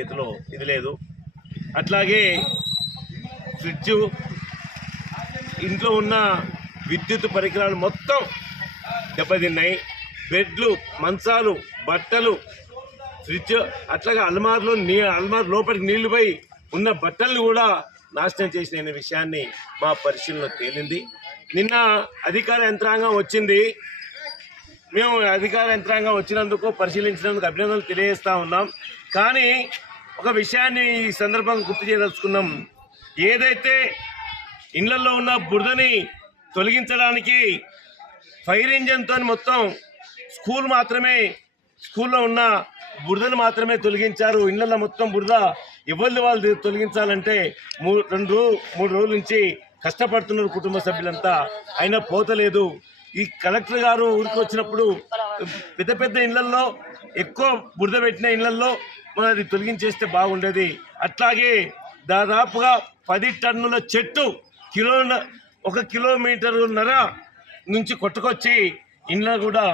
చేతిలో ఇది లేదు. అట్లాగే ఫ్రిడ్జు, ఇంట్లో ఉన్న విద్యుత్ పరికరాలు మొత్తం దెబ్బతిన్నాయి. బెడ్లు, మంచాలు, బట్టలు, ఫ్రిడ్జ్, అట్లాగే అల్మార్ లోపలికి నీళ్లు పోయి ఉన్న బట్టలను కూడా నాశనం చేసిన విషయాన్ని మా పరిశీలనలో తేలింది. నిన్న అధికార యంత్రాంగం వచ్చింది. మేము అధికార యంత్రాంగం వచ్చినందుకు, పరిశీలించినందుకు అభినందనలు తెలియజేస్తూ ఉన్నాం. కానీ ఒక విషయాన్ని ఈ సందర్భంగా గుర్తు చేయదలుచుకున్నాం. ఏదైతే ఇళ్లలో ఉన్న బురదని తొలగించడానికి ఫైర్ ఇంజన్తో మొత్తం స్కూల్లో ఉన్న బురదను మాత్రమే తొలగించారు. ఇళ్లలో మొత్తం బురద ఎవరిది వాళ్ళు తొలగించాలంటే 3 రోజుల నుంచి కష్టపడుతున్నారు కుటుంబ సభ్యులంతా, అయినా పోతలేదు. ఈ కలెక్టర్ గారు ఊరికి వచ్చినప్పుడు పెద్ద పెద్ద ఇళ్లల్లో, ఎక్కువ బురద పెట్టిన ఇళ్లల్లో అది తొలగించేస్తే బాగుండేది. అట్లాగే దాదాపుగా 10 టన్నుల చెట్టు 1 కిలోమీటరున్నర నుంచి కొట్టుకొచ్చి ఇండ్ల కూడా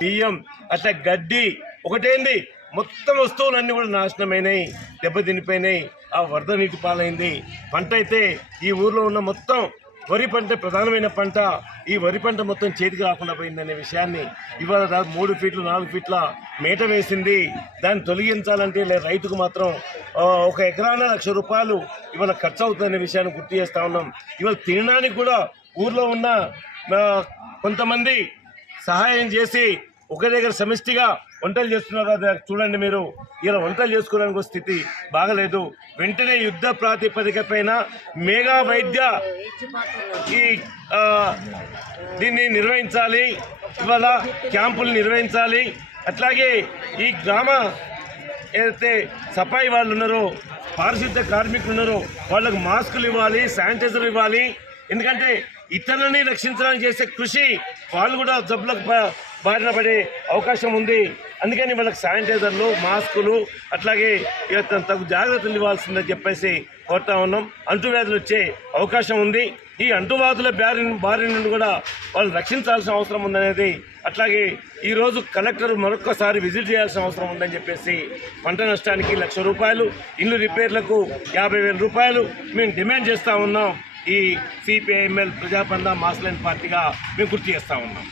బియ్యం, అట్లా గడ్డి, ఒకటేంది మొత్తం వస్తువులన్నీ కూడా నాశనమైనాయి, దెబ్బతినిపోయినాయి. ఆ వరద నీటి పాలైంది. పంట అయితే ఈ ఊర్లో ఉన్న మొత్తం వరి పంట ప్రధానమైన పంట, ఈ వరి పంట మొత్తం చేతికి రాకుండా పోయిందనే విషయాన్ని ఇవాళ 3 ఫీట్లు 4 ఫీట్ల మేట వేసింది. దాన్ని తొలగించాలంటే రైతుకు మాత్రం 1 ఎకరాన ₹1,00,000 ఇవాళ ఖర్చు అవుతుందనే విషయాన్ని గుర్తు చేస్తూ ఉన్నాం. ఇవాళ తినడానికి కూడా ఊర్లో ఉన్న కొంతమంది సహాయం చేసి ఒక దగ్గర సమిష్టిగా వంటలు చేస్తున్నారు. చూడండి మీరు, ఇలా వంటలు చేసుకోవడానికి స్థితి బాగలేదు. వెంటనే యుద్ధ ప్రాతిపదిక పైన మెగా వైద్య దీన్ని నిర్వహించాలి. ఇవాళ క్యాంపులు నిర్వహించాలి. అట్లాగే ఈ గ్రామ ఏదైతే సఫాయి వాళ్ళు ఉన్నారో, పారిశుద్ధ కార్మికులు ఉన్నారో, వాళ్ళకు మాస్కులు ఇవ్వాలి, శానిటైజర్ ఇవ్వాలి. ఎందుకంటే ఇతరులని రక్షించడానికి చేసే కృషి వాళ్ళు కూడా జబ్బులకు బారిన పడే అవకాశం ఉంది. అందుకని వాళ్ళకి శానిటైజర్లు, మాస్కులు, అట్లాగే తగు జాగ్రత్తలు ఇవ్వాల్సిందని చెప్పేసి కోరుతా ఉన్నాం. అంటువ్యాధులు వచ్చే అవకాశం ఉంది. ఈ అంటువ్యాధుల బారి నుండి కూడా వాళ్ళు రక్షించాల్సిన అవసరం ఉందనేది, అట్లాగే ఈరోజు కలెక్టర్ మరొక్కసారి విజిట్ చేయాల్సిన అవసరం ఉందని చెప్పేసి పంట నష్టానికి ₹1,00,000, ఇల్లు రిపేర్లకు ₹50,000 మేము డిమాండ్ చేస్తూ ఉన్నాం. ఈ సిపిఐఎంఎల్ ప్రజాపంద మాస్ లైన్ పార్టీగా మేము గుర్తు చేస్తూ ఉన్నాం.